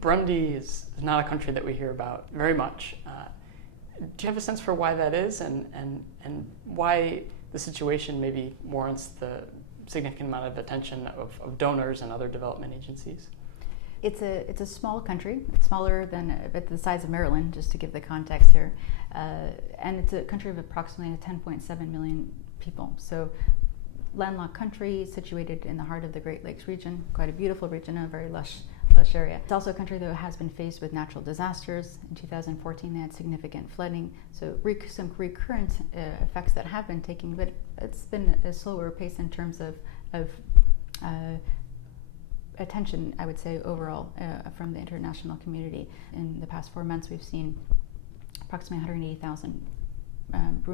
Burundi is not a country that we hear about very much. Do you have a sense for why that is, and why the situation maybe warrants the significant amount of attention of donors and other development agencies? It's a small country. It's smaller than about the size of Maryland, just to give the context here, and it's a country of approximately 10.7 million people. So, landlocked country situated in the heart of the Great Lakes region, quite a beautiful region, a very lush area. It's also a country that has been faced with natural disasters. In 2014, they had significant flooding, so some recurrent effects that have been taking, but it's been a slower pace in terms of attention, I would say, overall from the international community. In the past 4 months, we've seen approximately 180,000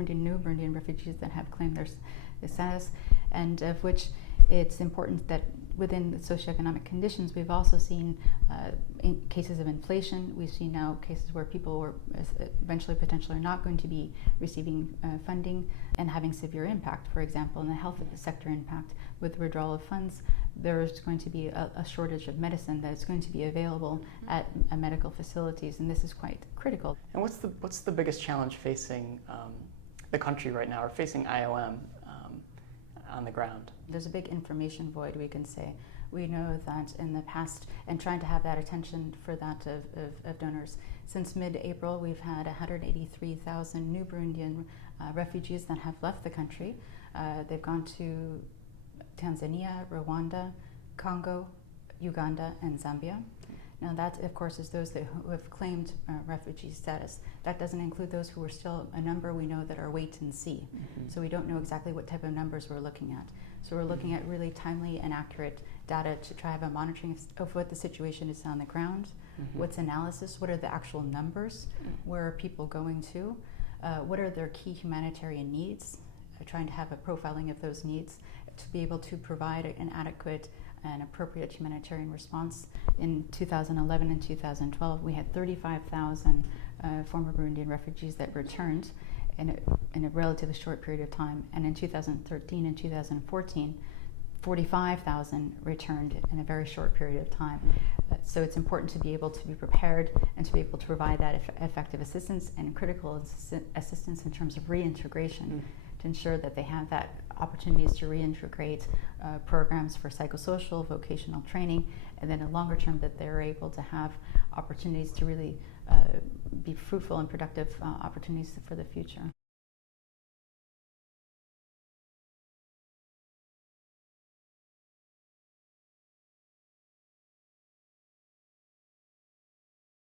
new Burundian refugees that have claimed their status, and of which it's important that within the socioeconomic conditions, we've also seen cases of inflation. We've seen now cases where people were eventually potentially are not going to be receiving funding and having severe impact. For example, in the health sector impact, with withdrawal of funds, there is going to be a shortage of medicine that is going to be available at medical facilities, and this is quite critical. And what's the biggest challenge facing the country right now, or facing IOM on the ground? There's a big information void, we can say. We know that in the past, and trying to have that attention for that of donors. Since mid-April, we've had 183,000 new Burundian refugees that have left the country. They've gone to Tanzania, Rwanda, Congo, Uganda, and Zambia. Now that, of course, is those who have claimed refugee status. That doesn't include those who are still a number we know that are wait and see. Mm-hmm. So we don't know exactly what type of numbers we're looking at. So we're looking at really timely and accurate data to try to have a monitoring of what the situation is on the ground, what's analysis, what are the actual numbers, where are people going to, what are their key humanitarian needs, trying to have a profiling of those needs to be able to provide an adequate and appropriate humanitarian response. In 2011 and 2012, we had 35,000 former Burundian refugees that returned in a relatively short period of time. And in 2013 and 2014, 45,000 returned in a very short period of time. So it's important to be able to be prepared and to be able to provide that effective assistance and critical assistance in terms of reintegration to ensure that they have that opportunities to reintegrate, programs for psychosocial, vocational training, and then a longer term that they're able to have opportunities to really be fruitful and productive opportunities for the future.